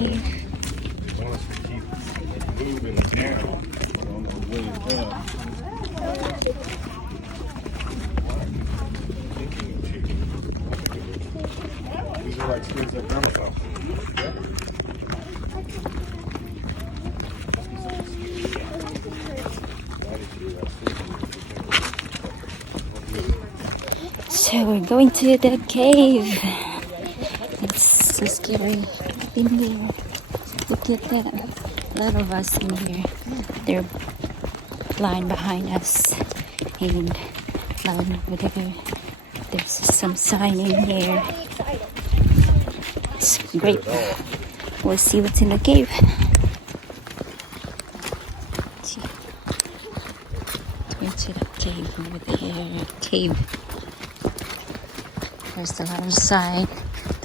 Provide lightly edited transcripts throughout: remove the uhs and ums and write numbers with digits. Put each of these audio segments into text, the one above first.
here. Unless we keep moving down on the way up. These are like stairs that grandma saw. So we're going to the cave. It's so scary in here. Look at that. A lot of us in here. They're line behind us and line over there. There's some sign in here. It's great. We'll see what's in the cave. Into the cave over there. Cave. There's the little sign.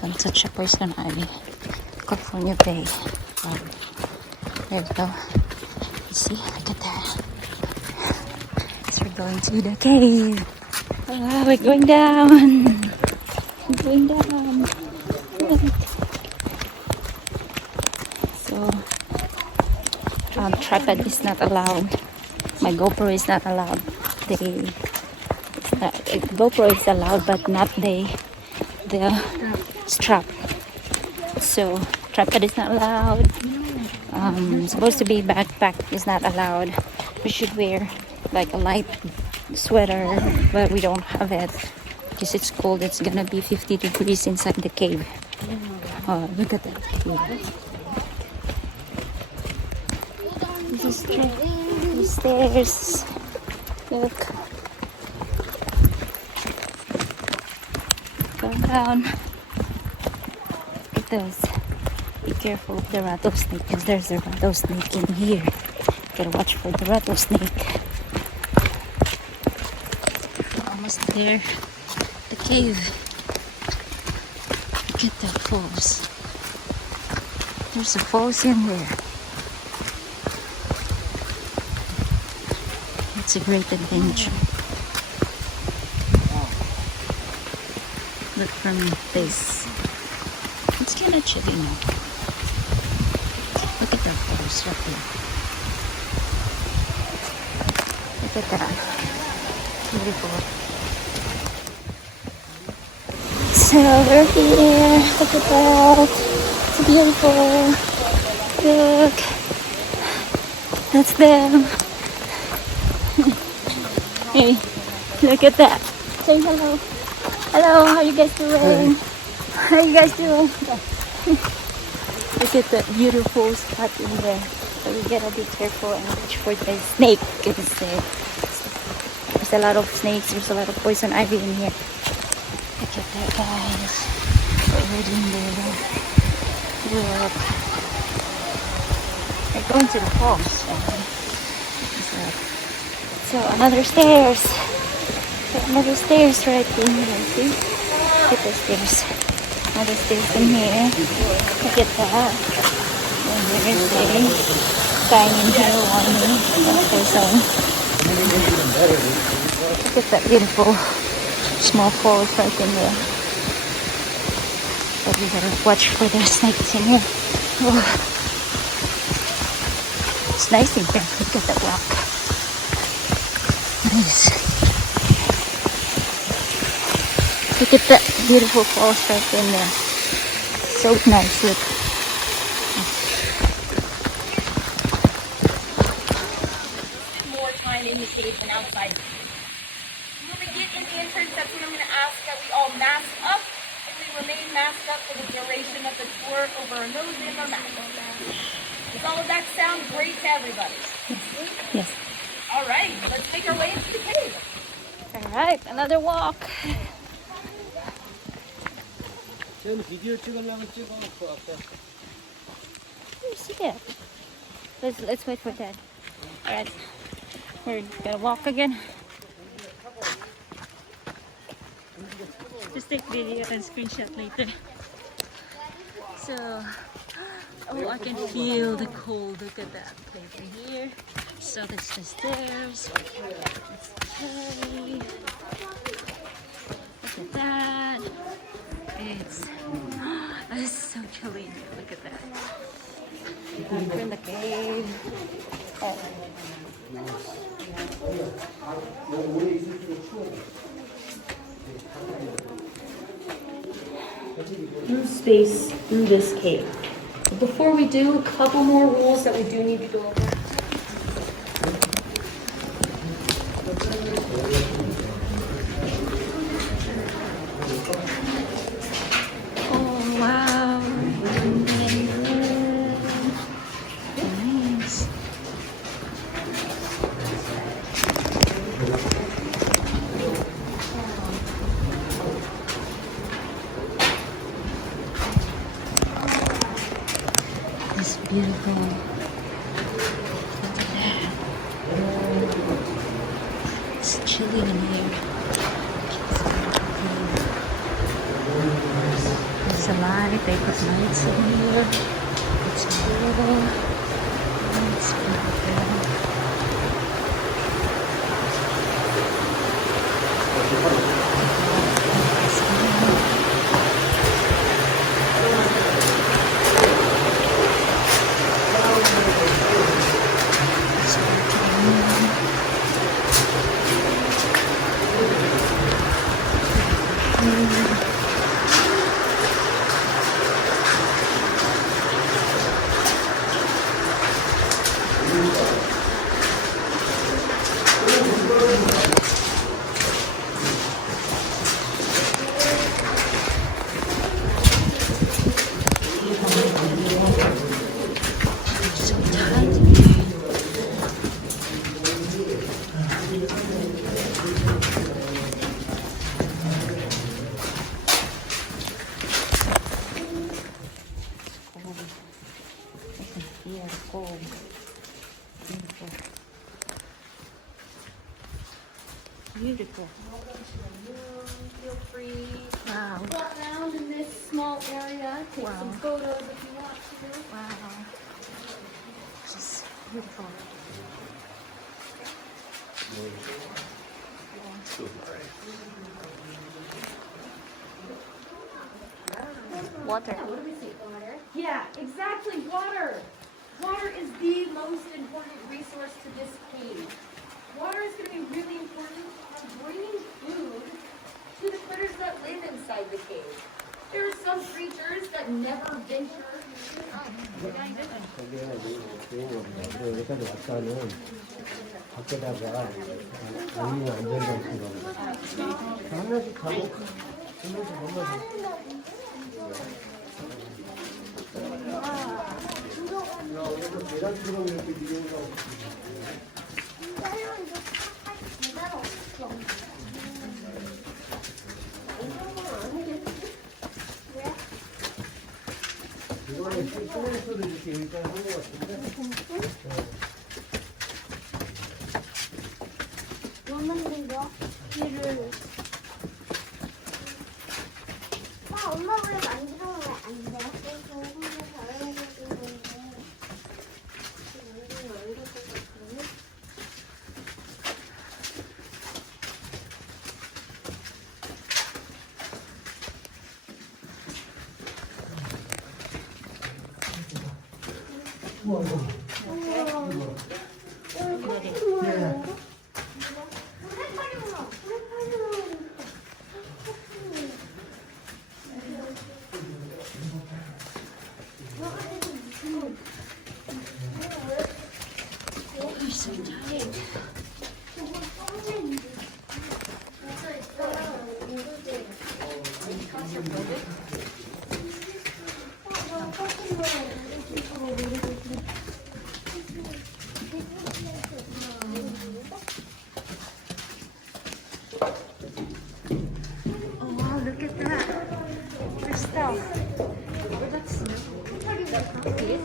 Don't touch a poison ivy. California Bay. There you go. You see? Look at that. So we're going to the cave. We're going down. We're going down. So, tripod is not allowed. My GoPro is not allowed. GoPro is allowed, but not the strap. So tripod is not allowed. Supposed to be backpack is not allowed. We should wear like a light sweater, but we don't have it because it's cold. It's gonna be 50 degrees inside the cave. Oh, look at that cave. This is the stairs. Look. Go down. Look at those. Be careful of the rattlesnake because there's a rattlesnake in here. Gotta watch for the rattlesnake. We're almost there. The cave. Look at the falls. There's a falls in there. It's a great adventure. Look from this. It's kind of chilly now. Look at that falls right there. Look at that. Beautiful. So we're here. Look at that. It's beautiful. Look. That's them. Hey, look at that. Say hello. Hello, how you guys doing? How you guys doing? Look at that beautiful spot in there. So we gotta be careful and watch for the snake. There's a lot of snakes. There's a lot of poison ivy in here. Look at that, guys. We're already in there. Look. We're going to the falls. So another stairs. Another stairs right in here. See? Look at the stairs. Another stairs in here. Look at that. And there's a sign in here warning. Look at that beautiful small falls right in there. So we gotta watch for the snakes in here. Oh. It's nice in here. Look at that rock. Nice. Look at that beautiful falls right in there. So nice, look. More time in the cave than outside. When we get in the entrance, that's when I'm going to ask that we all mask up, and we remain masked up for the duration of the tour over our nose and our mouth. Does all of that sound great to everybody? Yes. All right, let's make our way into the cave. All right, another walk. Where's he at? Let's wait for that. All right, we're gonna walk again. Just take video and screenshot later. So, oh, I can feel the cold. Look at that over here. So that's the stairs. Okay. Look at that. It's so chilly. Look at that. We're in the cave. Through space, through this cave. But before we do, a couple more rules that we do need to go over. Oh, wow. Nice. It's beautiful. It's chilly in here. There's a light. They put lights in here. It's beautiful. It's beautiful. So tight in here. Yeah, cold. Beautiful. Beautiful. Feel free Wow. to walk around in this small area, take some photos if you want to. Wow. Just beautiful. Water. Yeah, exactly, water. Water is the most important resource to this cave. Water is going to be really important for bringing food to the critters that live inside the cave. There are some creatures that never venture. 여기까지 왔다는 밖에다가 아니면 안 된다고 생각합니다. 한 명씩 가고 한 명씩 한 번씩. 계란처럼 이렇게 밀어서 이거는 시스템에서도 이렇게 일단 한것 같은데. 엄마 왜 만들어 안 돼? 그래서 혼자 다른 거 쓰는데 만들면 안 될 것 같거든요? You're so tight. Oh wow, look at that. Crystal. Oh, that's okay.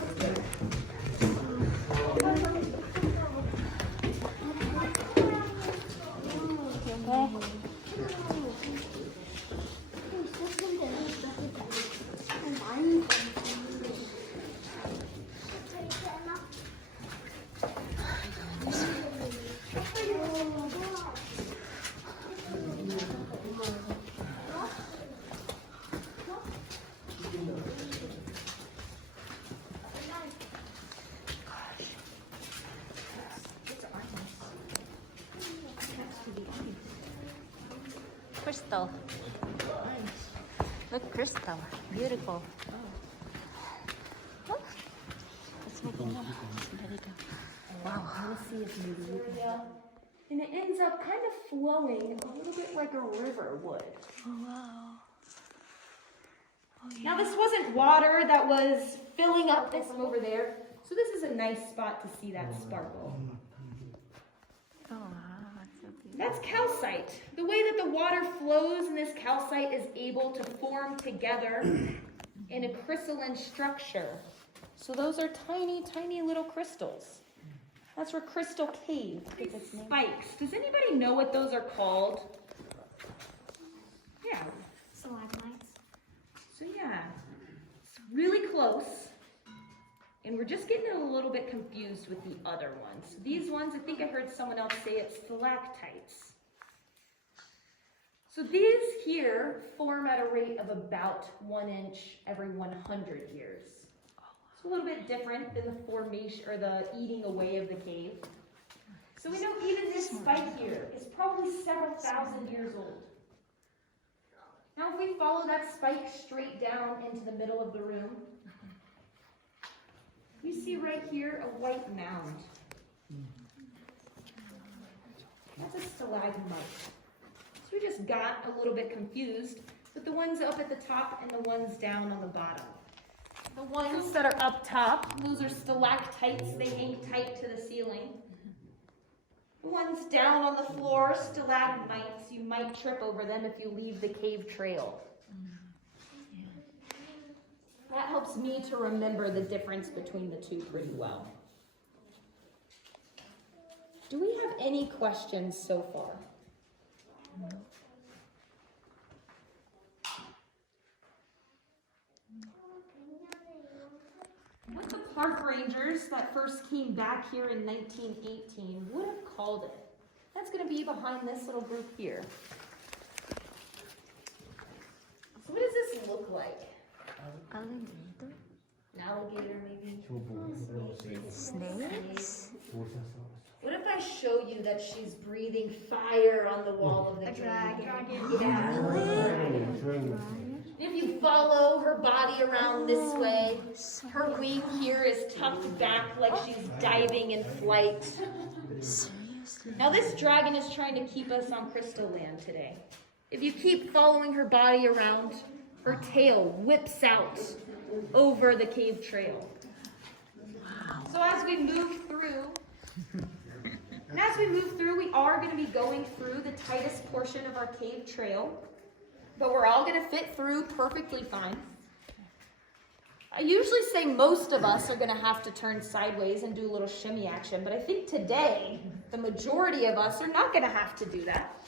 Crystal. Look, crystal. Beautiful. Oh. Let's make it. Wow. I want to see if maybe we can. And it ends up kind of flowing a little bit like a river would. Oh, wow. Oh, yeah. Now this wasn't water that was filling up this from over there. So this is a nice spot to see that sparkle. Oh, wow. That's so beautiful. That's calcite. The way that the water flows in this calcite is able to form together in a crystalline structure. So those are tiny, tiny little crystals. That's where Crystal Cave gets its name. Spikes. Does anybody know what those are called? Yeah. Stalagmites. So yeah, it's really close. And we're just getting a little bit confused with the other ones. These ones, I think I heard someone else say it's stalactites. So these here form at a rate of about 1 inch every 100 years. It's a little bit different than the formation or the eating away of the cave. So we know even this spike here is probably several thousand years old. Now if we follow that spike straight down into the middle of the room, we see right here a white mound. That's a stalagmite. So we just got a little bit confused with the ones up at the top and the ones down on the bottom. The ones that are up top, those are stalactites. They hang tight to the ceiling. The ones down on the floor, stalagmites. You might trip over them if you leave the cave trail. That helps me to remember the difference between the two pretty well. Do we have any questions so far? What the park rangers that first came back here in 1918 would have called it? That's going to be behind this little group here. So what does this look like? Alligator? An alligator, maybe? Snakes? What if I show you that she's breathing fire on the wall of the cave? Yeah. If you follow her body around this way, her wing here is tucked back like she's diving in flight. Seriously? Now this dragon is trying to keep us on Crystal Land today. If you keep following her body around, her tail whips out over the cave trail. So as we move through, we are going to be going through the tightest portion of our cave trail, but we're all going to fit through perfectly fine. I usually say most of us are going to have to turn sideways and do a little shimmy action, but I think today, the majority of us are not going to have to do that.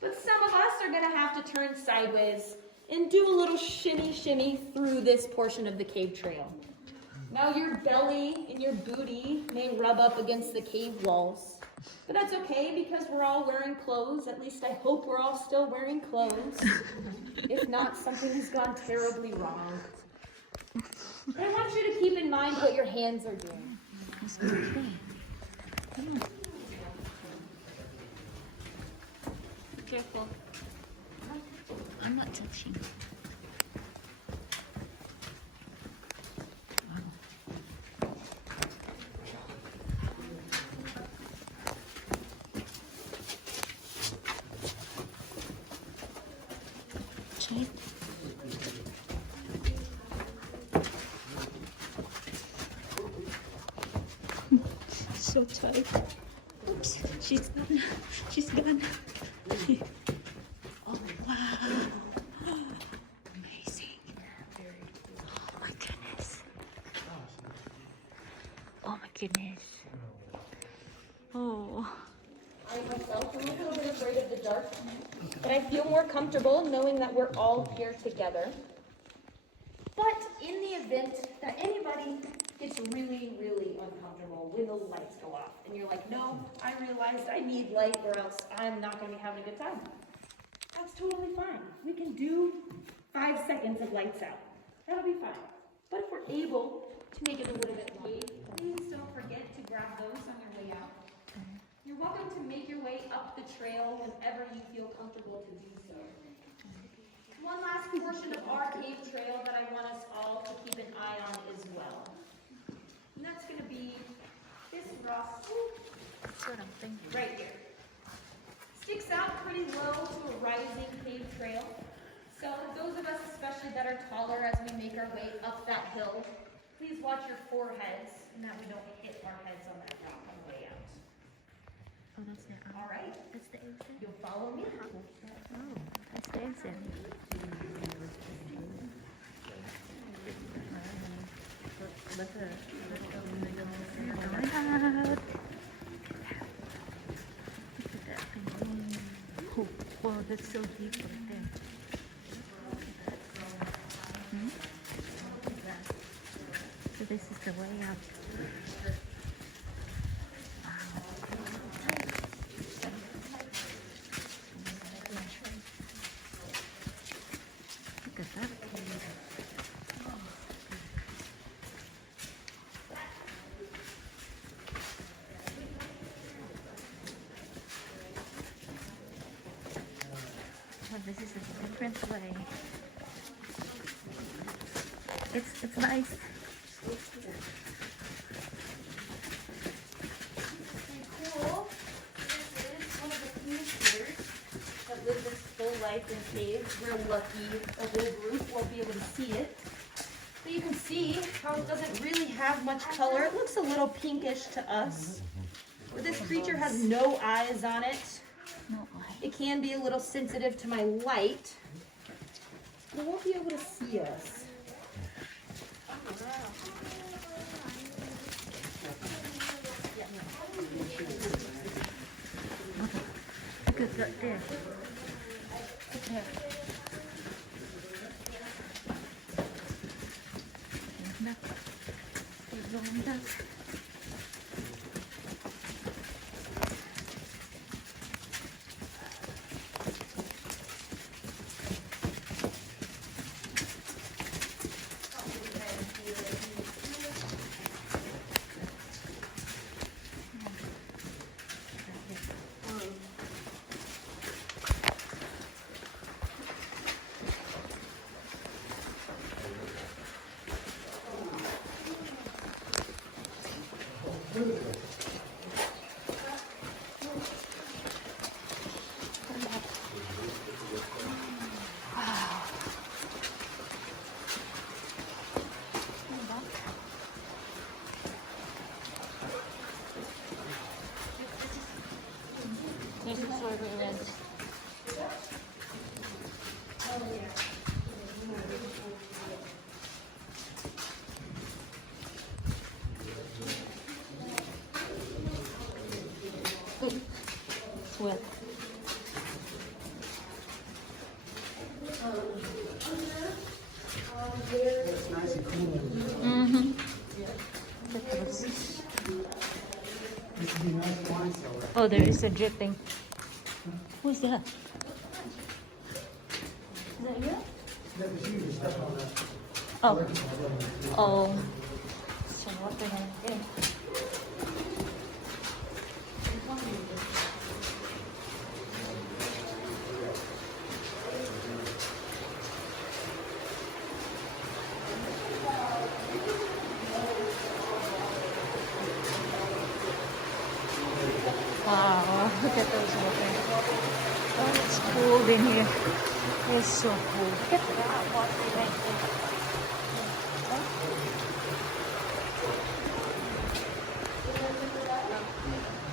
But some of us are going to have to turn sideways and do a little shimmy through this portion of the cave trail. Now your belly and your booty may rub up against the cave walls, but that's okay because we're all wearing clothes. At least I hope we're all still wearing clothes. If not, something has gone terribly wrong. But I want you to keep in mind what your hands are doing. Okay. Come on. Be careful. I'm not touching. Try it. So tight. Oops, she's gone. She's gone. Oh, wow. Amazing. Oh, my goodness. Oh, my goodness. Oh. I myself am a little bit afraid of the dark, but I feel more comfortable knowing that we're all here together. But in the event that anybody gets really, really uncomfortable when the lights go off, and you're like, no, I realized I need light or else I'm not going to be having a good time. That's totally fine. We can do 5 seconds of lights out. That'll be fine. But if we're able to make it a little bit longer, please don't forget to grab those on your way out. You're welcome to make your way up the trail whenever you feel comfortable to do so. One last portion of our cave trail that I want us all to keep an eye on as well. And that's going to be this rock right here. Sticks out pretty low to a rising cave trail. So those of us especially that are taller as we make our way up that hill, please watch your foreheads and that we don't hit our heads on that rock on the way out. Oh, that's the All right. That's the exit. You'll follow me. Oh, that's the exit. Going out. Look at that thing. Oh, wow, that's so deep right there. So this is the way up. Look at that cave. Oh, this is a different way. It's nice. Cool. This is one of the communicators that live this full life in caves. We're lucky a whole group won't be able to see it. But you can see how it doesn't really have much color. It looks a little pinkish to us. But this creature has no eyes on it. No eye. It can be a little sensitive to my light. It won't be able to see us. Look at that there. There. Back. Keep going back. This is where we went. It's wet. It's nice and cool. Mm-hmm. Look at this. This would be nice wine cellar. Oh, there is a dripping. Who's that? Is that you? That was you, stuff on that. Oh. Oh. So what the heck? Yeah. Wow, look at those water. Oh, it's cold in here. It's so cold. Look at that water right there.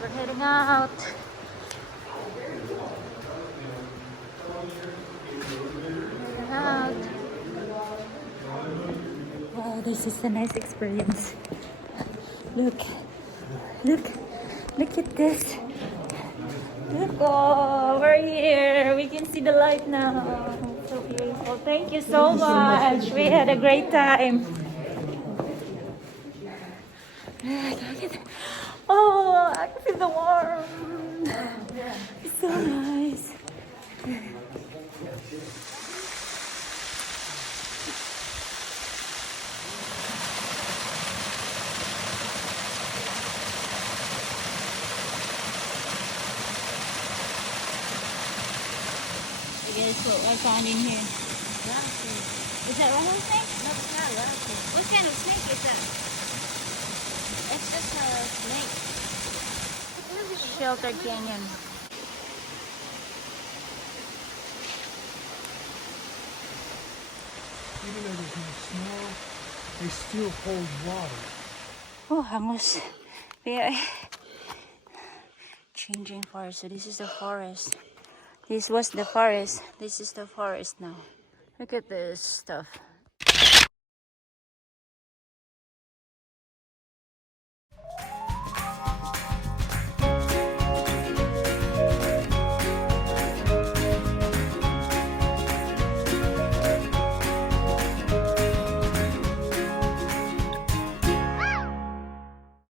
We're heading out. Heading out. Wow, this is a nice experience. Look. Look at this. Look, oh, we're here. We can see the light now. So beautiful. Thank you so much. We had a great time. Oh, I can feel the warmth. It's so nice. That's what I found in here. Is that rattlesnake? No, it's not rattlesnake. What kind of snake is that? It's just a snake. Shelter Canyon. Even though there's no snow, they still hold water. Oh, hangos. Yeah. Changing forest. So this is the forest. This was the forest. This is the forest now. Look at this stuff.